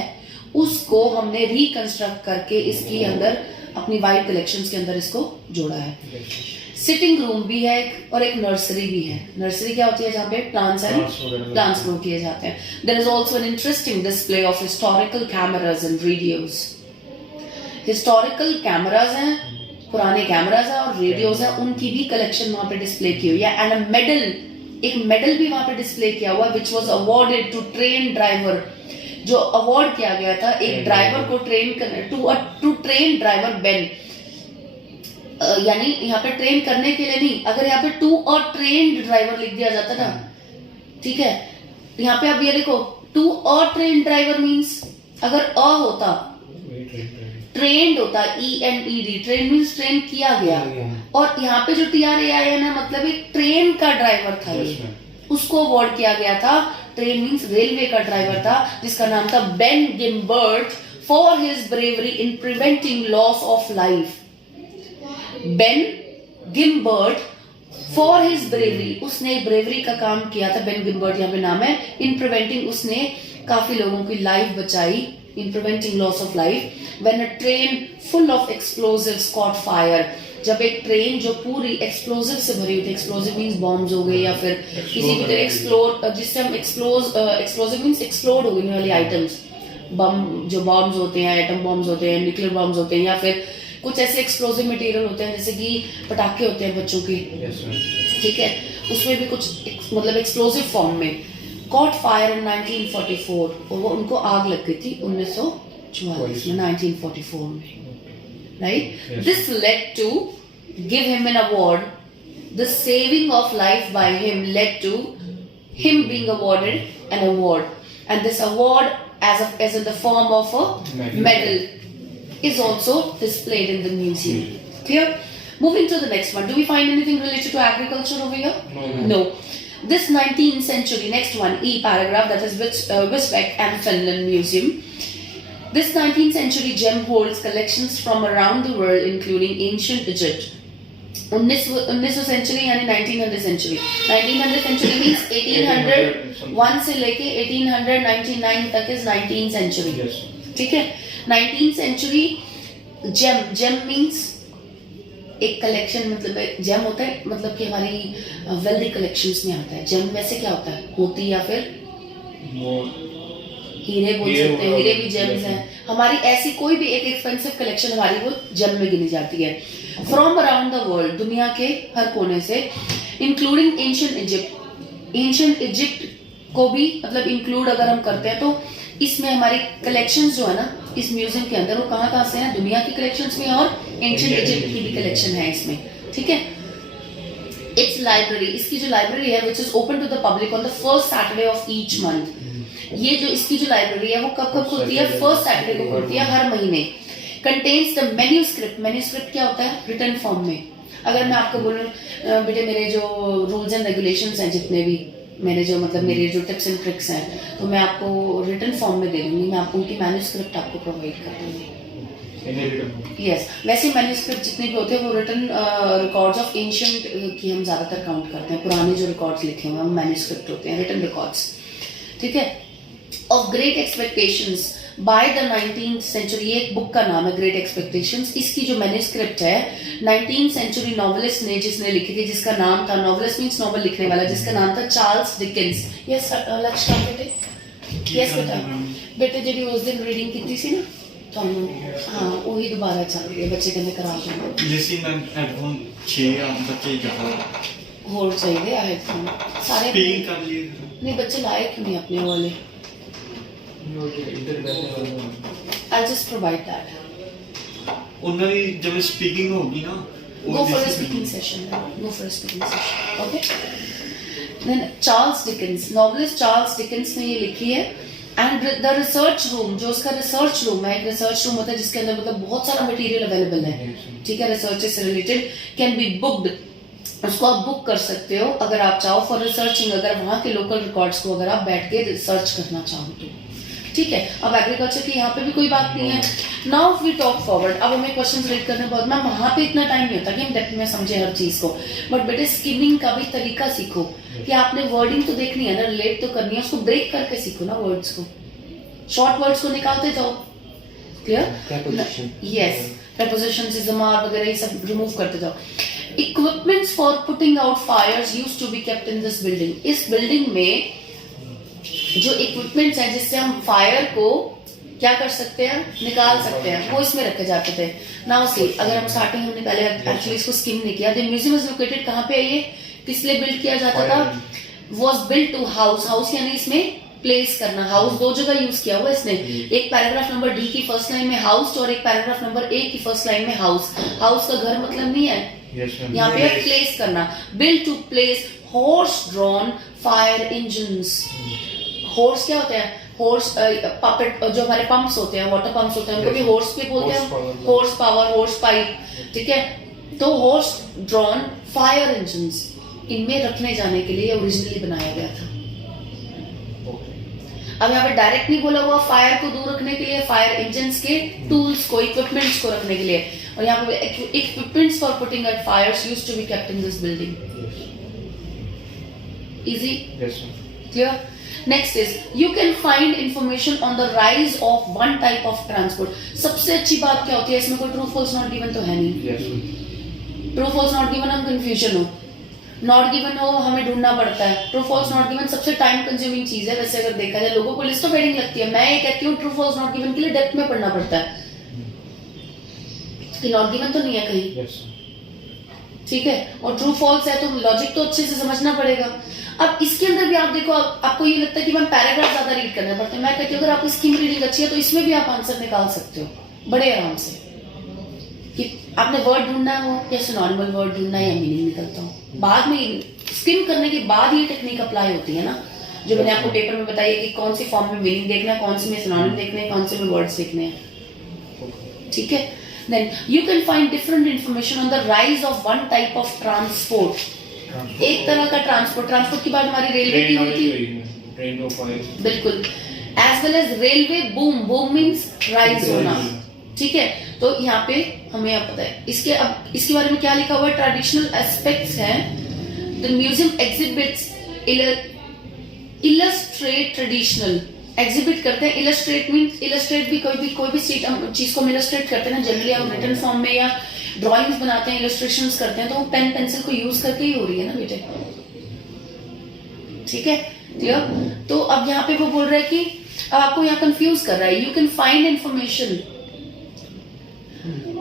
उसको हमने रिकंस्ट्रक्ट करके इसके अंदर अपनी वाइड कलेक्शंस के अंदर इसको जोड़ा है। सिटिंग रूम भी है और एक नर्सरी भी है। नर्सरी क्या होती है, जहाँ पे प्लांट्स ग्रो किए जाते हैं। There is also an interesting display of historical cameras and radios. Historical cameras हैं, पुराने कैमरास हैं और रेडियोस हैं, उनकी भी कलेक्शन वहां पे डिस्प्ले की हुई है। एंड अ मेडल, एक मेडल भी वहां पे डिस्प्ले किया हुआ है, which was awarded to train driver, जो अवार्ड किया गया था एक ड्राइवर को ट्रेन करने, टू ट्रेन ड्राइवर बेन, यानी यहाँ पे ट्रेन करने के लिए नहीं, अगर यहाँ पे टू और ट्रेन्ड ड्राइवर लिख दिया जाता था, ठीक है, यहाँ पे अब ये देखो टू और ट्रेन ड्राइवर मींस, अगर अ होता ट्रेन्ड होता, ENED, ट्रेन मींस ट्रेन किया गया, और यहाँ पे जो TRAI है ना, मतलब एक ट्रेन का ड्राइवर था ये, उसको अवार्ड किया गया था। ट्रेन मींस रेलवे का ड्राइवर था, जिसका नाम था Ben Gimbert, for his bravery in preventing loss of life. Ben Gimbert for his bravery, उसने ब्रेवरी का काम किया था, बेन गिम्बर्ट यहाँ पे नाम है, इन प्रिवेंटिंग, उसने काफी लोगों की लाइफ बचाई, इन preventing loss of life. When a train full of explosives cot fire, जब एक ट्रेन जो पूरी एक्सप्लोजिव से भरी हुई थी, एक्सप्लोजिव मींस बॉम्ब्स हो गए या फिर किसी भी तरह एक्सप्लोड, जिससे हम एक्सप्लोजिव मींस एक्सप्लोड हो गई वाली आइटम्स, बम जो बॉम्ब्स होते हैं, एटम बॉम्ब्स होते हैं, न्यूक्लियर बॉम्ब्स होते हैं, या फिर कुछ ऐसे एक्सप्लोजिव मटेरियल होते हैं जैसे कि पटाखे होते हैं बच्चों के, ठीक है, उसमें भी कुछ मतलब एक्सप्लोजिव फॉर्म में, कॉट फायर इन 1944, और वो उनको आग लग गई थी 1944 में, 1944 में, right? Yes. This led to give him an award. The saving of life by him led to him being awarded an award, and this award, as in the form of a medal, is also displayed in the museum. Clear? Moving to the next one. Do we find anything related to agriculture over here? No. This 19th century, next one, E paragraph, that is Wisbech and Finland Museum. This 19th century gem holds collections from around the world, including ancient Egypt. 19th century यानी 1900 century. 1900 century means 1801 से लेके 1899 तक is 19th century. ठीक है? 19th century gem means एक collection, मतलब GeM होता है मतलब कि हमारी वेल्दी कलेक्शंस में आता है। जेम वैसे क्या होता है, मोती या फिर हीरे बोल सकते हैं, हीरे भी जेम्स हैं। हमारी ऐसी कोई भी एक एक्सपेंसिव कलेक्शन हमारी वो जेम में गिनी जाती है। फ्रॉम अराउंड द वर्ल्ड, दुनिया के हर कोने से, including ancient Egypt. Ancient Egypt को भी मतलब इंक्लूड अगर हम करते हैं तो इसमें हमारी कलेक्शंस जो है ना इस म्यूजियम के अंदर, वो कहाँ से है, दुनिया की कलेक्शंस में और एंशिएंट इजिप्ट की भी कलेक्शन है इसमें, ठीक है। इट्स लाइब्रेरी, इसकी जो लाइब्रेरी है which is open to the public on the first Saturday of each month. ये जो इसकी जो लाइब्रेरी है वो कब खुलती है, फर्स्ट सैटरडे को खुलती है हर महीने। कंटेन्स द मैन्यूस्क्रिप्ट, मैन्यूस्क्रिप्ट क्या होता है, रिटन फॉर्म में। अगर मैं आपको बोलूं बेटे मेरे जो रूल्स एंड रेगुलेशंस हैं जितने भी मैंने जो मतलब मेरे जो टिप्स एंड ट्रिक्स हैं तो मैं आपको रिटन फॉर्म में दे दूंगी, मैं आपको उनकी मैन्युस्क्रिप्ट आपको प्रोवाइड कर दूंगी। यस, वैसे मैन्युस्क्रिप्ट जितने भी होते हैं वो रिटन रिकॉर्ड्स ऑफ एंशिएंट की हम ज़्यादातर काउंट करते हैं, पुराने जो रिकॉर्ड्स लिखे हुए हैं वो मैन्युस्क्रिप्ट होते हैं, रिटन रिकॉर्ड्स, ठीक है। Of Great Expectations by the 19th century, ये एक बुक का नाम है ग्रेट एक्सपेक्टेशंस। इसकी जो मैन्युस्क्रिप्ट है 19th सेंचुरी नॉवेलिस्ट ने जिसने लिखी थी, जिसका नाम था, नॉवेलिस्ट मींस नॉवेल लिखने वाला, जिसका नाम था चार्ल्स डिकेंस। यस लक्ष्य बेटे, यस बेटा, बेटे जी उस दिन रीडिंग की थी ना तो हाँ वही दोबारा चल रही है, बच्चे कहने करा दूंगा लिसनिंग हेडफोन 6 बच्चे ज्यादा होल्ड चाहिए हेडफोन सारे स्पीकिंग कर लिए नहीं, बच्चे लाए क्यों नहीं अपने वाले? I'll just provide that. ਉਹਨਾਂ ਦੀ ਜਦ ਸਪੀਕਿੰਗ ਹੋਗੀ ਨਾ Go for a speaking session. Go for a speaking session. Okay. Then Charles Dickens, novelist Charles Dickens ने ये लिखी है and the research room, जो उसका research room है, एक research room होता है जिसके अंदर मतलब बहुत सारा material available है, ठीक है, research से related, can be booked, उसको आप बुक कर सकते हो अगर आप चाहो फॉर रिसर्चिंग, अगर वहाँ के लोकल रिकॉर्ड्स को अगर आप बैठ के रिसर्च करना चाहो तो, ठीक है। अब एग्रीकल्चर की यहाँ पे भी कोई बात नहीं है। नाउ वी टॉक फॉरवर्ड, अब हमें क्वेश्चंस रीड करने बहुत, मैम वहाँ पे इतना टाइम नहीं होता कि हम डेप्थ में समझे हर चीज को, बट बेटे स्किमिंग का भी तरीका सीखो कि आपने वर्डिंग तो देखनी है ना, रिलेट तो करनी है, उसको ब्रेक करके सीखो ना वर्ड्स को, शॉर्ट वर्ड्स को निकालते जाओ, क्लियर? यस, prepositions, ismar वगैरह ये सब रिमूव करते जाओ। Equipments for putting out fires used to be kept in this building, इस बिल्डिंग में जो इक्विपमेंट्स हैं जिससे हम फायर को क्या कर सकते हैं, निकाल सकते हैं, वो इसमें रखे जाते थे। नाउ सी, अगर हम स्टार्टिंग हमने पहले एक्चुअली इसको स्किम नहीं किया, द म्यूजियम इज लोकेटेड कहाँ पे है, ये किस लिए बिल्ड किया जाता था, was built to house, house यानी इसमें प्लेस करना, हाउस दो जगह यूज किया हुआ इसने, एक पैराग्राफ नंबर डी की फर्स्ट लाइन में हाउस और एक पैराग्राफ नंबर ए की फर्स्ट लाइन में हाउस। हाउस का घर मतलब नहीं है, यहाँ पे प्लेस करना, build to place horse drawn fire engines. Horse क्या होते हैं, हॉर्स पपेट, जो हमारे पंप्स होते हैं, वाटर पंप्स होते हैं, उनको भी हॉर्स पे बोलते हैं, हॉर्स पावर, हॉर्स पाइप, ठीक है। तो हॉर्स ड्रॉन फायर इंजन्स इनमें रखने जाने के लिए ओरिजिनली बनाया गया था। अब यहाँ पे डायरेक्ट नहीं बोला हुआ, फायर को दूर रखने के लिए, फायर इंजन्स के टूल्स को, इक्विपमेंट्स को रखने के लिए, और यहाँ पे equipments for putting out fires used to be kept in this building. Easy, clear? Next is you can find information on the rise of one type of transport. सबसे अच्छी बात क्या होती है इसमें, कोई ट्रू फॉल्स नॉट गिवन तो है नहीं। ट्रू फॉल्स नॉट गिवन हम कंफ्यूजन हो, नॉट गिवन हो हमें ढूंढना पड़ता है। ट्रू फॉल्स नॉट गिवन सबसे टाइम कंज्यूमिंग चीज है वैसे अगर देखा जाए, लोगों को लिस्ट ऑफ हेडिंग लगती है, मैं ये कहती हूँ ट्रू फॉल्स नॉट गिवन के लिए डेप्थ में पढ़ना पड़ता है कि नॉट गिवन तो नहीं है कहीं, ठीक है, और ट्रू फॉल्स है तो लॉजिक तो अच्छे से समझना पड़ेगा। अब इसके अंदर भी आप देखो, आपको ये लगता है कि मैम पैराग्राफ ज्यादा रीड करना पड़ता है, मैं कहती हूँ अगर आपकी स्किम रीडिंग अच्छी है तो इसमें भी आप आंसर निकाल सकते हो बड़े आराम से, कि आपने वर्ड ढूंढना हो या सिनोनिमल वर्ड ढूंढना है या मीनिंग निकलता हो। बाद में स्किम करने के बाद ये टेक्निक अप्लाई होती है ना, जो मैंने आपको पेपर में बताई है कि कौन सी फॉर्म में मीनिंग देखना है, कौन से में सिनोनिम देखने हैं, कौन से में वर्ड्स देखने हैं, ठीक है। Then you can find different information on the rise of one type of transport. एक तरह का ट्रांसपोर्ट की बात हमारी रेलवे की हुई थी, बिल्कुल, as well as railway boom, boom means rise होना, ठीक है। तो यहाँ पे हमें अब पता है इसके बारे में क्या लिखा हुआ है, ट्रेडिशनल एस्पेक्ट्स हैं। The museum exhibits illustrate traditional, exhibit करते हैं, इलस्ट्रेट मींस इलस्ट्रेट भी कोई भी चीज को इलस्ट्रेट करते हैं ना, जनरली हम रिटन फॉर्म में या ड्राइंग्स बनाते हैं, इलस्ट्रेशंस करते हैं, तो वो पेन पेंसिल को यूज करके ही हो रही है ना बेटे, ठीक है, क्लियर? तो अब यहाँ पे वो बोल रहा है कि अब आपको यहाँ कंफ्यूज कर रहा है, you can find information,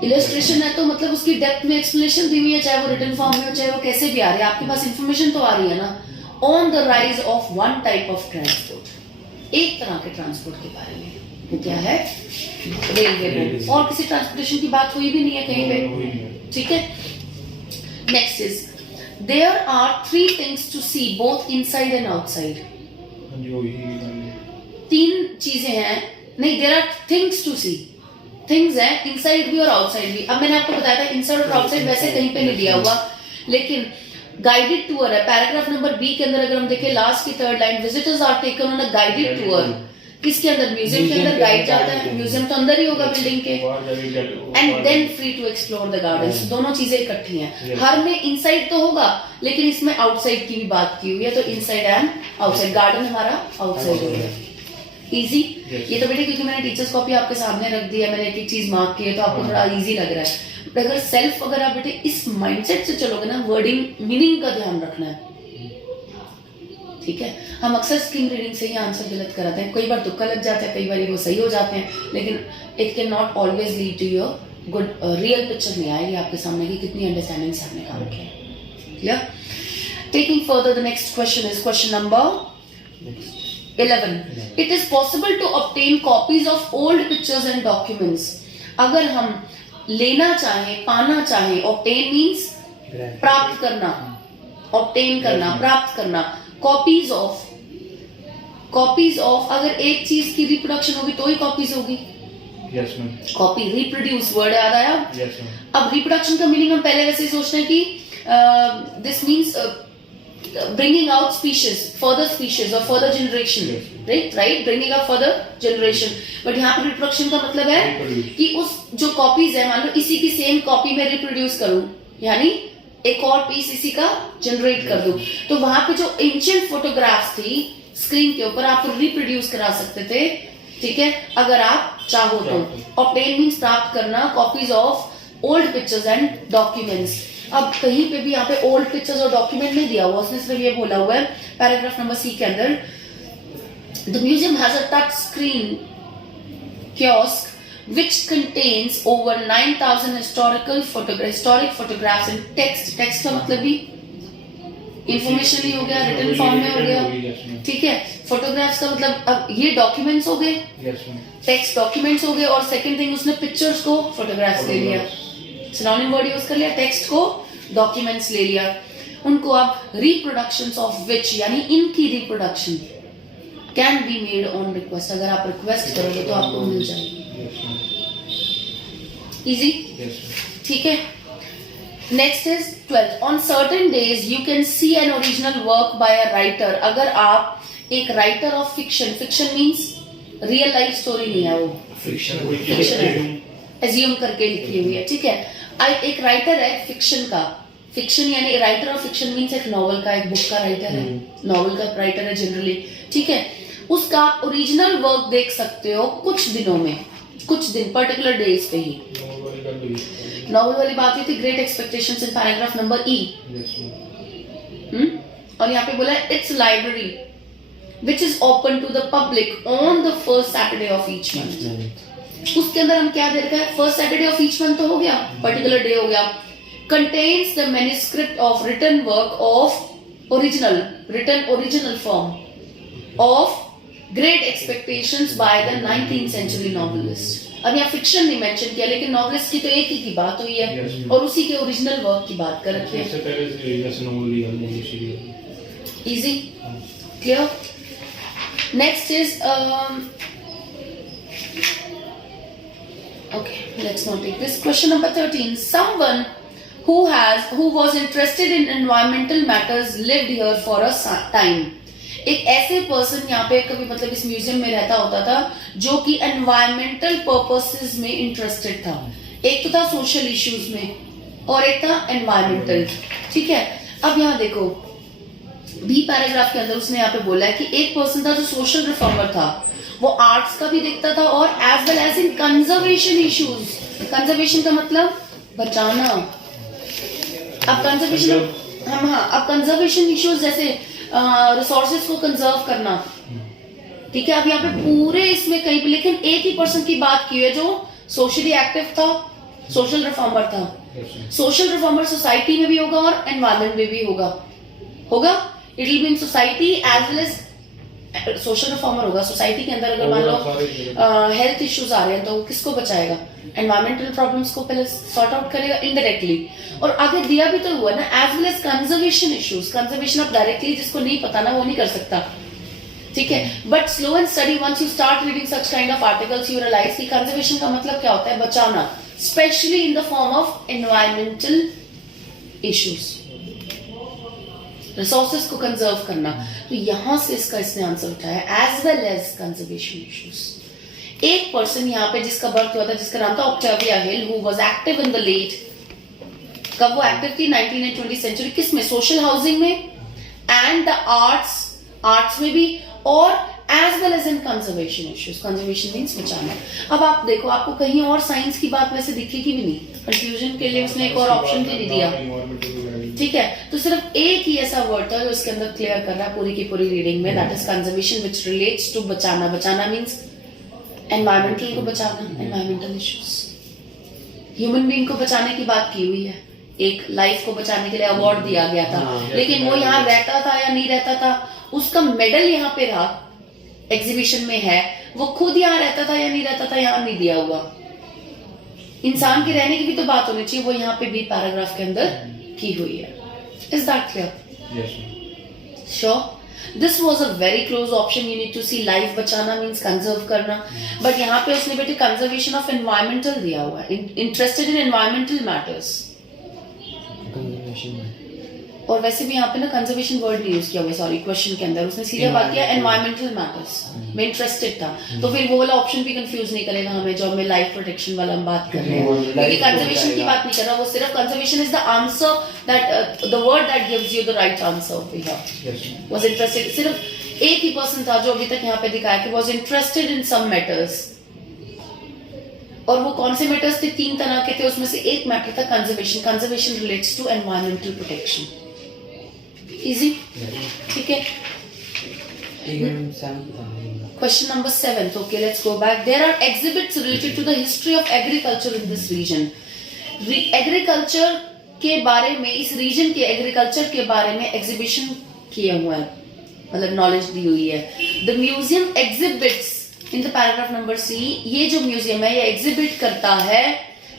illustration है तो मतलब उसकी डेप्थ में एक्सप्लेनेशन दी हुई है, चाहे वो रिटन फॉर्म में हो चाहे वो कैसे भी आ रही है, आपके पास इंफॉर्मेशन तो आ रही है ना, on the rise of one type of transport, एक तरह के ट्रांसपोर्ट के बारे में, वो क्या है, रेलवे, और किसी ट्रांसपोर्टेशन की बात हुई भी नहीं है कहीं पे, ठीक है। Next is there are 3 things to see both inside and outside, 3 चीजें हैं, नहीं there are things to see, things है इनसाइड भी और आउटसाइड भी। अब मैंने आपको बताया था इनसाइड और आउटसाइड वैसे कहीं पे नहीं दिया हुआ, लेकिन गाइडेड टूर है, पैराग्राफ नंबर बी के अंदर अगर हम देखें लास्ट की third line, visitors are taken on a guided tour. किसके अंदर? म्यूजियम के अंदर गाइड जाता है, म्यूजियम तो अंदर ही होगा बिल्डिंग के, and then free to explore the gardens. दोनों चीजें इकट्ठी हैं। हर में इनसाइड तो होगा लेकिन इसमें आउटसाइड की भी बात की हुई है, तो इनसाइड एंड आउटसाइड, गार्डन हमारा आउटसाइड हो गया। इजी। ये तो बेटे क्योंकि मैंने टीचर्स कॉपी आपके सामने रख दी है, मैंने एक एक चीज मार्क की है तो आपको थोड़ा इजी लग रहा है। बट अगर सेल्फ अगर आप बेटे इस माइंडसेट से चलोगे ना, वर्डिंग मीनिंग का ध्यान रखना है, ठीक है। हम अक्सर स्किम रीडिंग से ही आंसर गलत कराते हैं, कई बार तुक्का लग जाता है, कई बार वो सही हो जाते हैं, लेकिन it can not always lead to your good real picture नहीं आएगी आपके सामने कि कितनी अंडरस्टैंडिंग से आपने काम किया। Clear? Taking further the next question is question number 11. It is possible to obtain copies of old pictures and documents. अगर हम लेना चाहें, पाना चाहें, obtain means प्राप्त करना, obtain करना, प्राप्त करना, copies of अगर एक चीज की reproduction होगी तो ही copies होगी। Yes ma'am. Copy, reproduce word याद आया? Yes ma'am. अब reproduction का meaning हम पहले वैसे ही सोचते हैं कि this means bringing out species, further species or further generation, yes. right, bringing up further generation. But यहाँ पे reproduction का मतलब है Reproduce. कि उस जो copies है, मान लो इसी की same copy में reproduce करूँ, यानी एक और पीस इसी का generate कर दूँ, तो वहाँ पे जो ancient photographs थी screen के ऊपर आप reproduce करा सकते थे, ठीक है, अगर आप चाहो तो। Obtain means प्राप्त करना, copies of old pictures and documents. अब कहीं पे भी यहाँ पे ओल्ड पिक्चर्स और डॉक्यूमेंट नहीं दिया हुआ, उसने सिर्फ ये बोला हुआ है पैराग्राफ नंबर सी के अंदर, the museum has a touch screen kiosk which contains over 9000 historic photographs and text. Text का मतलब भी इंफॉर्मेशन ही हो गया, रिटन फॉर्म में हो गया, ठीक है। फोटोग्राफ्स का मतलब अब ये डॉक्यूमेंट्स हो गए, टेक्स्ट डॉक्यूमेंट्स हो गए, और सेकंड थिंग उसने पिक्चर्स को फोटोग्राफ्स ले लिया, सिनोनिम वर्ड यूज कर लिया, टेक्स्ट को डॉक्यूमेंट्स ले लिया। उनको आप रिप्रोडक्शंस ऑफ विच यानी इनकी reproduction can be made on request, अगर आप रिक्वेस्ट करोगे तो आपको मिल जाएगी। इजी, ठीक है। Next is 12. On certain days you can see an original work by a writer. अगर आप एक writer of fiction, fiction means real life story नहीं है, वो फिक्शन है, एज्यूम करके लिखी हुई है, ठीक है। एक राइटर है फिक्शन का, फिक्शन यानी राइटर ऑफ फिक्शन मीन्स एक नॉवल का, एक बुक का राइटर है, नॉवल का राइटर है जनरली, ठीक है। उसका आप ओरिजिनल वर्क देख सकते हो कुछ दिनों में, कुछ दिन, पर्टिकुलर डेज पे ही। नॉवल वाली बात हुई थी Great Expectations in paragraph number E, और यहाँ पे बोला है it's library which is open to the public on the first Saturday of each month. उसके अंदर हम क्या दे रखा है, first Saturday of each month तो हो गया, पर्टिकुलर डे हो गया। Contains the manuscript of written work of original form of Great Expectations by the 19th century novelist. अब यहाँ फिक्शन नहीं मेंशन किया, लेकिन नॉवेलिस्ट की तो एक ही की बात हुई है, और उसी के ओरिजिनल वर्क की बात कर रखी है। Easy, clear. Next is okay, let's not take this. Question number 13. Someone who was interested in environmental matters lived here for a time. एक ऐसे पर्सन यहाँ पे कभी मतलब इस म्यूजियम में रहता होता था जो कि एनवायरमेंटल पर्पसेस में इंटरेस्टेड था। एक तो था सोशल इश्यूज में और एक था एनवायरमेंटल, ठीक है। अब यहाँ देखो बी पैराग्राफ के अंदर उसने यहाँ पे बोला है कि एक पर्सन था जो सोशल रिफॉर्मर था, वो आर्ट्स का भी देखता था और as well as in conservation issues. Conservation का मतलब बचाना। अब कंजर्वेशन, अब कंजर्वेशन इश्यूज जैसे रिसोर्सेज को कंजर्व करना, ठीक है। अब यहाँ पे पूरे इसमें कहीं भी, लेकिन एक ही पर्सन की बात की है जो सोशली एक्टिव था, सोशल रिफॉर्मर था। सोशल रिफॉर्मर सोसाइटी में भी होगा और एनवायरमेंट में भी होगा। It will be in society as well as social reformer होगा। सोसाइटी के अंदर अगर मान लो हेल्थ इश्यूज आ रहे हैं तो किसको बचाएगा, एनवायरमेंटल प्रॉब्लम्स को पहले सॉर्ट आउट करेगा इनडायरेक्टली, और आगे दिया भी तो हुआ ना as well as conservation issues. Conservation आप डायरेक्टली जिसको नहीं पता ना वो नहीं कर सकता, ठीक है। But slow and study once you start reading such kind of articles you realise कि कंजर्वेशन का मतलब क्या होता है, बचाना, specially in the form of environmental issues. Resources को कंजर्व करना, तो यहां से इसका इसने आंसर उठाया as well as conservation issues. एक पर्सन यहाँ पे जिसका बर्थ हुआ था, जिसका नाम था Octavia Hill, who was active in the late, कब वो एक्टिव थी 19th and 20th सेंचुरी, किस में, सोशल हाउसिंग में एंड द आर्ट्स में भी, और as well as in conservation issues. Conservation means बचाना। अब आप देखो, आपको कहीं और साइंस की बात वैसे दिखेगी भी नहीं, कंफ्यूजन के लिए उसने एक और ऑप्शन भी नहीं दिया, ठीक है। तो सिर्फ एक ही ऐसा वर्ड था जो इसके अंदर क्लियर कर रहा है पूरी की पूरी रीडिंग में, that is conservation which relates to बचाना। बचाना मीन्स एनवायरमेंटल को बचाना, एनवायरमेंटल इश्यूज। ह्यूमन बीइंग को बचाने की बात की हुई है, एक लाइफ को बचाने के लिए अवार्ड दिया गया था, लेकिन वो यहाँ रहता था या नहीं रहता था, उसका मेडल यहाँ पे रहा, एग्जीबिशन में है, वो खुद यहाँ रहता था या नहीं रहता था, यहाँ नहीं दिया हुआ। इंसान के रहने की भी तो बात होनी चाहिए, वो यहाँ पे भी पैराग्राफ के अंदर की हुई है। Is that clear? Yes, ma'am. Sure. This was a very close option. You need to see life बचाना means conserve करना, but यहाँ पे उसने बेटे conservation of environmental दिया हुआ है, interested in environmental matters। Conservation में और वैसे भी यहाँ पे ना कंजर्वेशन वर्ड नहीं यूज किया हुआ, सॉरी, क्वेश्चन के अंदर उसने सीधे बात किया एनवायरमेंटल मैटर्स में इंटरेस्टेड था, तो फिर वो वाला ऑप्शन भी कंफ्यूज नहीं करेगा हमें जो हमें लाइफ प्रोटेक्शन वाला हम बात कर रहे हैं, क्योंकि कंजर्वेशन की बात नहीं कर रहा वो, सिर्फ conservation is the answer that the word that gives you the right answer. We have Yes, ma'am. Was interested, सिर्फ एक ही पर्सन था जो अभी तक यहाँ पे दिखाया कि was interested in some matters, और वो कौन से मैटर्स थे, 3 तरह के थे, उसमें से एक मैटर था conservation. Conservation relates to environmental protection. Easy, ठीक है। Question number 7. Okay, let's go back. There are exhibits related to the history of agriculture in this region. Agriculture के बारे में, इस रीजन के एग्रीकल्चर के बारे में एग्जीबिशन किए हुए हैं, मतलब नॉलेज दी हुई है। The museum exhibits in the paragraph number C, ये जो म्यूजियम है ये एग्जिबिट करता है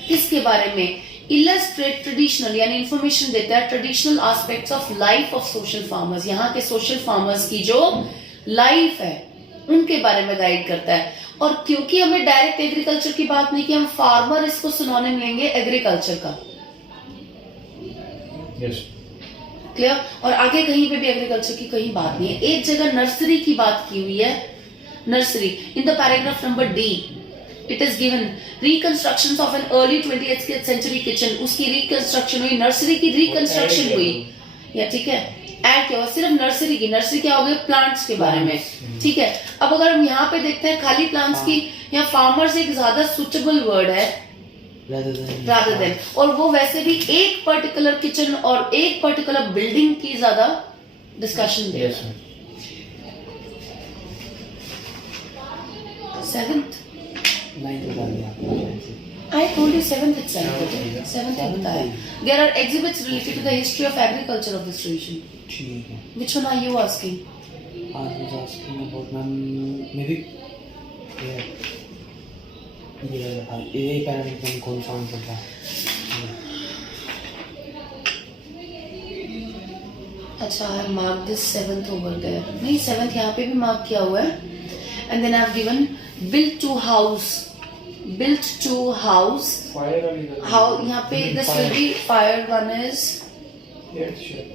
किसके बारे में, इलस्ट्रेट ट्रेडिशनल, यानी इंफॉर्मेशन देता है traditional aspects of life of social farmers, यहाँ के सोशल फार्मर्स की जो लाइफ है उनके बारे में गाइड करता है। और क्योंकि हमें डायरेक्ट एग्रीकल्चर की बात नहीं की, हम फार्मर इसको सुनाने मिलेंगे एग्रीकल्चर का, Yes. क्लियर। और आगे कहीं पे भी एग्रीकल्चर की कहीं बात नहीं है। एक जगह नर्सरी की बात की हुई है, nursery in the paragraph number D it is given reconstruction of an early 20th century kitchen, उसकी रिकंस्ट्रक्शन हुई, नर्सरी की रिकंस्ट्रक्शन हुई, या ठीक है, ऐड किया हुआ सिर्फ नर्सरी की। नर्सरी क्या हो गया, प्लांट्स के बारे में, ठीक है। अब अगर हम यहाँ पे देखते हैं खाली प्लांट्स की, यहाँ फार्मर्स एक ज्यादा सुटेबल वर्ड है rather than, और वो वैसे भी एक पर्टिकुलर किचन और एक पर्टिकुलर बिल्डिंग की ज्यादा डिस्कशन दे Yes, रहा ma'am. है। 7th, 9th बता दिया आपने। I told you 7th itself. 7th होता है। There are exhibits related to the history of agriculture of this region. ठीक है। Which one are you asking? I was asking about ma'am, maybe ये paragraph में कौन सा आंसर था? अच्छा, I have marked this 7th over there. नहीं, 7th यहाँ पे भी मार्क किया हुआ है। And then I have given built to house. Built to house. Fire वाली गल। How यहाँ पे this will be fire one is. Yes, sure.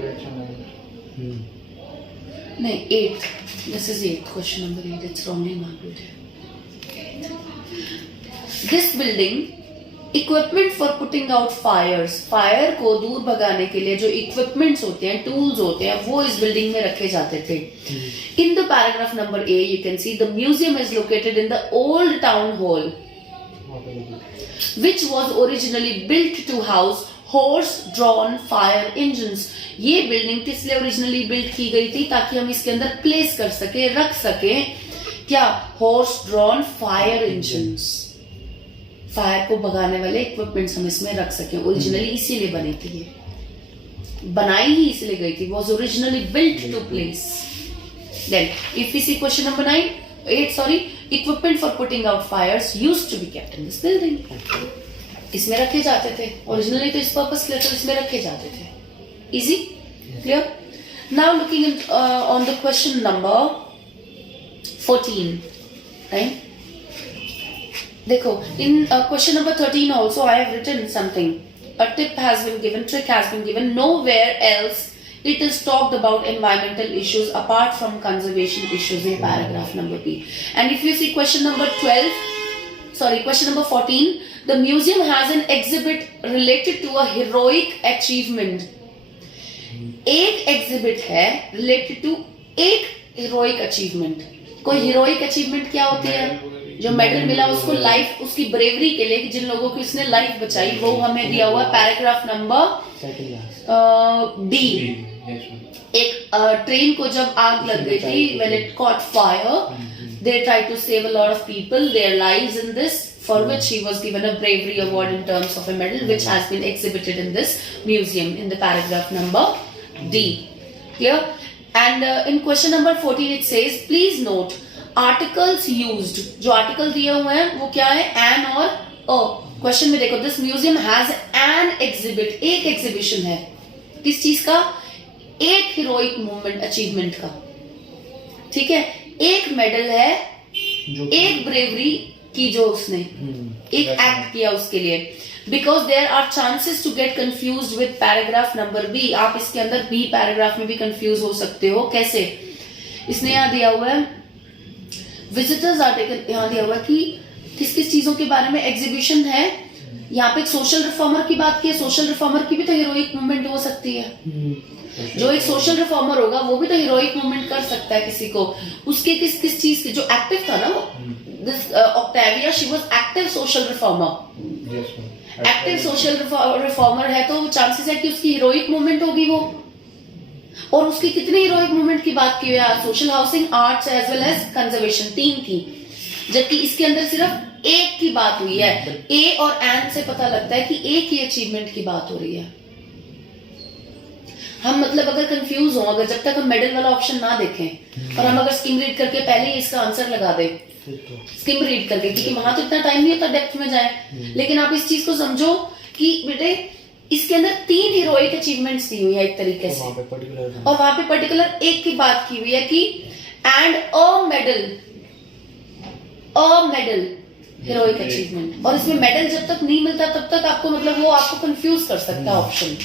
Yes, ma'am. नहीं, 8th. This is 8th, question number 8. It's wrongly marked with here. This building, equipment for putting out fires. Fire को दूर भगाने के लिए जो equipments होते हैं, tools होते हैं, वो इस building में रखे जाते थे। In the paragraph number A, you can see the museum is located in the old town hall, which was originally built to house horse-drawn fire engines. ये बिल्डिंग किस लिए ओरिजिनली बिल्ड की गई थी, ताकि हम इसके अंदर प्लेस कर सके, रख सके क्या, horse-drawn fire engines, फायर को भगाने वाले इक्विपमेंट्स हम इसमें रख सके। ओरिजिनली इसीलिए बनी थी, ये बनाई ही इसलिए गई थी, was originally built to place. Then, if we see question number 8, equipment for putting out fires used to be kept in this building. इसमें रखे जाते थे, ओरिजिनली तो इस पर्पस के लिए तो इसमें रखे जाते थे। Easy? Clear? Now looking at, on the question number 14, right? देखो, in question number 13 also I have written something. A tip has been given, trick has been given. Nowhere else it is talked about environmental issues apart from conservation issues in paragraph number B. And if you see question number 14, the museum has an exhibit related to a heroic achievement. एक exhibit है related to एक heroic achievement. कोई heroic achievement क्या होती है? जो medal मिला उसको लाइफ, उसकी ब्रेवरी के लिए, जिन लोगों की उसने लाइफ बचाई, वो हमें दिया हुआ पैराग्राफ नंबर डी. एक ट्रेन को जब आग लग गई थी, when it caught fire, they tried to save a lot of people, their lives in this, for which he was given a bravery award in terms of a medal, which has been exhibited in this museum in the paragraph number D. Clear? And in question number 14 it says, please note articles used. जो article दिए हुए हैं वो क्या है? an और a. Question में देखो, this museum has an exhibit. एक एग्जीबिशन है. किस चीज का? एक हीरोइक मूवमेंट अचीवमेंट का. ठीक है. एक मेडल है, एक ब्रेवरी की जो उसने एक एक्ट किया उसके लिए. Because there are chances to get confuse with paragraph number B. आप इसके अंदर बी पैराग्राफ में भी कंफ्यूज हो सकते हो. कैसे? इसने यहाँ दिया हुआ है विजिटर्स आर्टिकल, यहाँ दिया हुआ है कि किस किस चीजों के बारे में एग्जीबिशन है. यहाँ पे एक सोशल रिफॉर्मर की बात की है. सोशल रिफॉर्मर की भी तो हीरोइक मूवमेंट हो सकती है. जो एक सोशल रिफॉर्मर होगा वो भी तो हीरोइक मूवमेंट कर सकता है किसी को. उसके किस किस चीज के जो एक्टिव था ना, वो this Octavia, she was active social reformer. Active social reformer है तो चांसेस है कि उसकी हीरोइक मूवमेंट होगी वो. और उसकी कितने हीरोइक मूवमेंट की बात की है? Social housing, arts as well as conservation, 3 की. जबकि इसके अंदर सिर्फ एक की बात हुई है. ए और एन से पता लगता है कि एक ही अचीवमेंट की बात हो रही है. हम मतलब अगर कंफ्यूज हो, अगर जब तक हम मेडल वाला ऑप्शन ना देखें और हम अगर स्किम रीड करके पहले ही इसका आंसर लगा दें, स्किम रीड करके, क्योंकि वहां तो इतना टाइम नहीं होता डेप्थ में जाए. लेकिन आप इस चीज को समझो कि बेटे इसके अंदर 3 हीरोइक अचीवमेंट्स दी हुई है एक तरीके से, और वहां पे पर्टिकुलर एक की बात की हुई है कि and a medal heroic achievement. और इसमें मेडल जब तक नहीं मिलता तब तक आपको मतलब वो आपको कंफ्यूज कर सकता है option.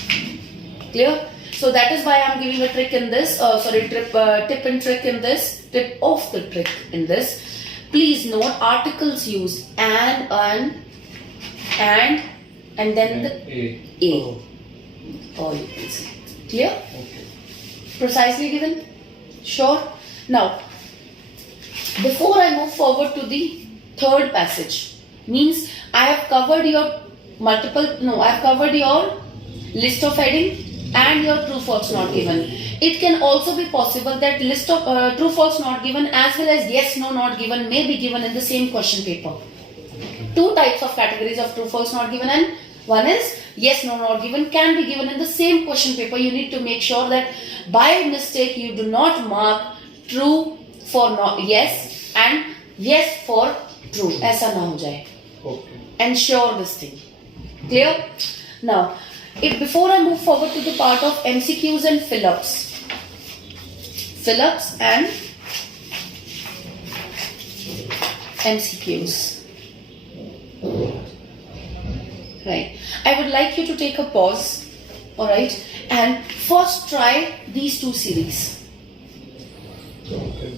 Clear? So that is why I am giving a trick in this, tip and trick in this, tip of the trick in this. Please note articles use and then the a. Oh, you can see. Clear? Okay. Precisely given? Sure. Now, before I move forward to the third passage, means I have covered your I have covered your list of heading and your true false not given. It can also be possible that list of true false not given as well as yes no not given may be given in the same question paper. 2 types of categories of true false not given, and one is yes no not given can be given in the same question paper. You need to make sure that by mistake you do not mark true for not yes and yes for true. ऐसा ना हो जाए. Okay. Ensure this thing. Clear? Now, before I move forward to the part of MCQs and fill-ups and MCQs, right? I would like you to take a pause, all right, and first try these 2 series. Okay.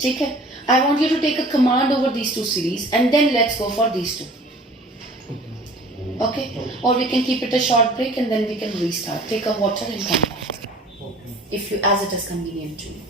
ठीक है? I want you to take a command over these 2 series, and then let's go for these 2. Okay? Or we can keep it a short break and then we can restart. Take a water and come back. Okay. If you, as it is convenient to you.